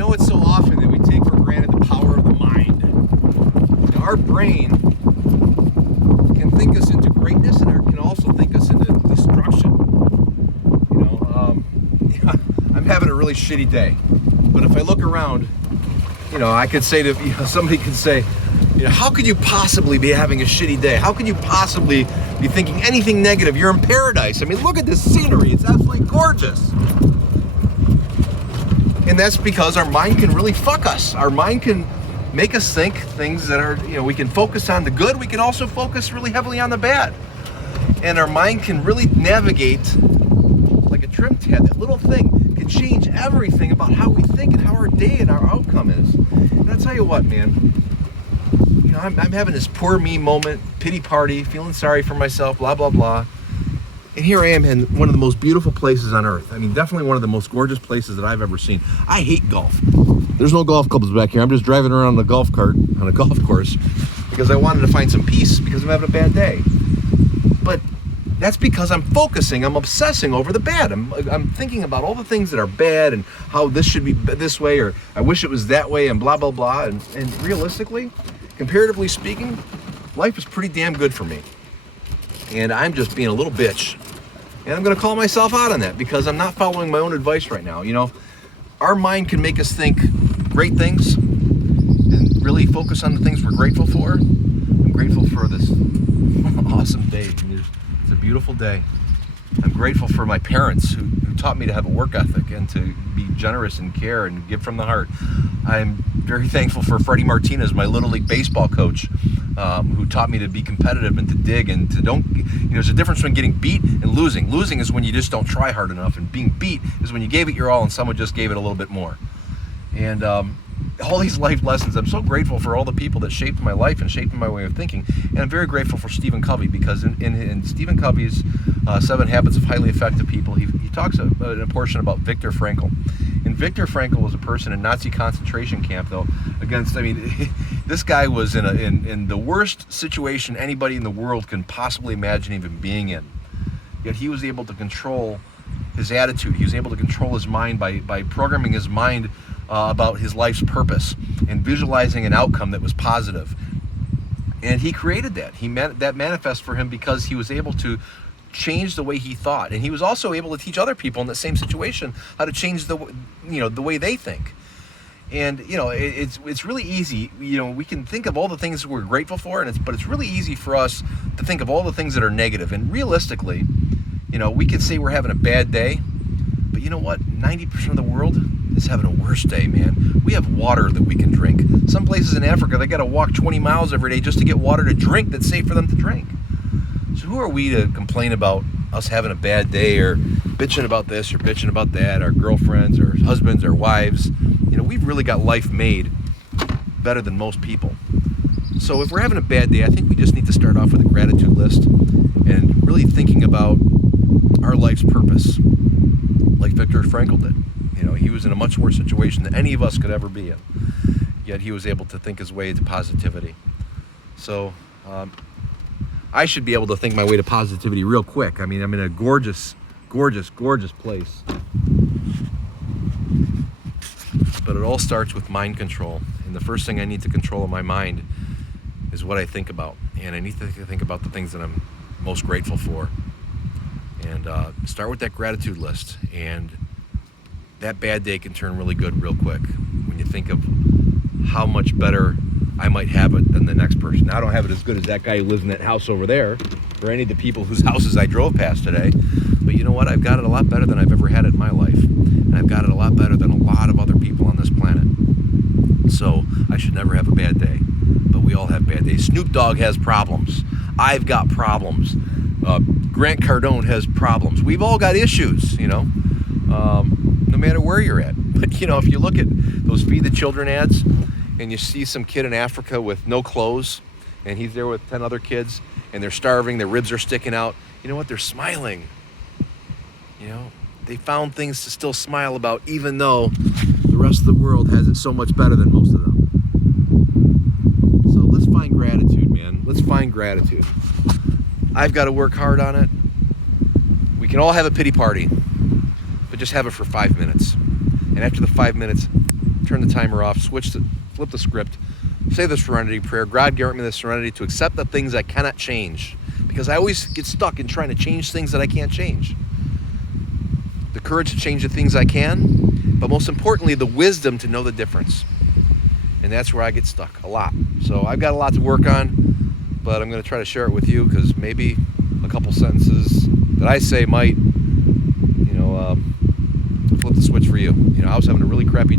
It's so often that we take for granted the power of the mind. Our brain can think us into greatness, and it can also think us into destruction. I'm having a really shitty day, but if I look around, I could say to somebody could say, how could you possibly be having a shitty day? How could you possibly be thinking anything negative? You're in paradise. I mean, look at this scenery. It's absolutely gorgeous. And that's because our mind can really fuck us. Our mind can make us think things that are, we can focus on the good. We can also focus really heavily on the bad. And our mind can really navigate like a trim tab. That little thing can change everything about how we think and how our day and our outcome is. And I'll tell you what, man. I'm having this poor me moment, pity party, feeling sorry for myself, blah, blah, blah. And here I am in one of the most beautiful places on earth. I mean, definitely one of the most gorgeous places that I've ever seen. I hate golf. There's no golf clubs back here. I'm just driving around on a golf cart on a golf course because I wanted to find some peace because I'm having a bad day. But that's because I'm focusing, I'm obsessing over the bad. I'm thinking about all the things that are bad and how this should be this way, or I wish it was that way, and blah, blah, blah. And realistically, comparatively speaking, life is pretty damn good for me. And I'm just being a little bitch. And I'm going to call myself out on that because I'm not following my own advice right now. Our mind can make us think great things and really focus on the things we're grateful for. I'm grateful for this awesome day. It's a beautiful day. I'm grateful for my parents who taught me to have a work ethic and to be generous and care and give from the heart. I'm very thankful for Freddie Martinez, my Little League baseball coach, who taught me to be competitive and to dig and to don't, there's a difference between getting beat and losing. Losing is when you just don't try hard enough, and being beat is when you gave it your all and someone just gave it a little bit more. And all these life lessons, I'm so grateful for all the people that shaped my life and shaped my way of thinking. And I'm very grateful for Stephen Covey because in Stephen Covey's 7 Habits of Highly Effective People, he talks in a portion about Victor Frankel. And Victor Frankel was a person in Nazi concentration camp, though, this guy was in the worst situation anybody in the world can possibly imagine even being in. Yet he was able to control his attitude. He was able to control his mind by programming his mind about his life's purpose and visualizing an outcome that was positive. And he created that. That manifest for him because he was able to change the way he thought, and he was also able to teach other people in the same situation how to change the way they think. And it's really easy. We can think of all the things that we're grateful for, but it's really easy for us to think of all the things that are negative. And realistically, we could say we're having a bad day, but you know what? 90% of the world is having a worse day, man. We have water that we can drink. Some places in Africa, they got to walk 20 miles every day just to get water to drink that's safe for them to drink. So who are we to complain about us having a bad day or bitching about this or bitching about that, our girlfriends or husbands or wives? We've really got life made better than most people. So if we're having a bad day, I think we just need to start off with a gratitude list and really thinking about our life's purpose, like Victor Frankel did. He was in a much worse situation than any of us could ever be in, yet he was able to think his way to positivity. So I should be able to think my way to positivity real quick. I'm in a gorgeous, gorgeous, gorgeous place. But it all starts with mind control. And the first thing I need to control in my mind is what I think about. And I need to think about the things that I'm most grateful for. And start with that gratitude list. And that bad day can turn really good real quick when you think of how much better I might have it than the next person. Now, I don't have it as good as that guy who lives in that house over there, or any of the people whose houses I drove past today. But you know what? I've got it a lot better than I've ever had it in my life. And I've got it a lot better than a lot of other people on this planet. So I should never have a bad day. But we all have bad days. Snoop Dogg has problems. I've got problems. Grant Cardone has problems. We've all got issues, no matter where you're at. But, if you look at those Feed the Children ads and you see some kid in Africa with no clothes and he's there with 10 other kids and they're starving, their ribs are sticking out, you know what? They're smiling. They found things to still smile about, even though the rest of the world has it so much better than most of them. So let's find gratitude, man. Let's find gratitude. I've got to work hard on it. We can all have a pity party, but just have it for 5 minutes. And after the 5 minutes, turn the timer off, flip the script, say the serenity prayer. God, grant me the serenity to accept the things I cannot change, because I always get stuck in trying to change things that I can't change. The courage to change the things I can, but most importantly, the wisdom to know the difference. And that's where I get stuck a lot. So I've got a lot to work on, but I'm going to try to share it with you, because maybe a couple sentences that I say might, flip the switch for you. I was having a really crappy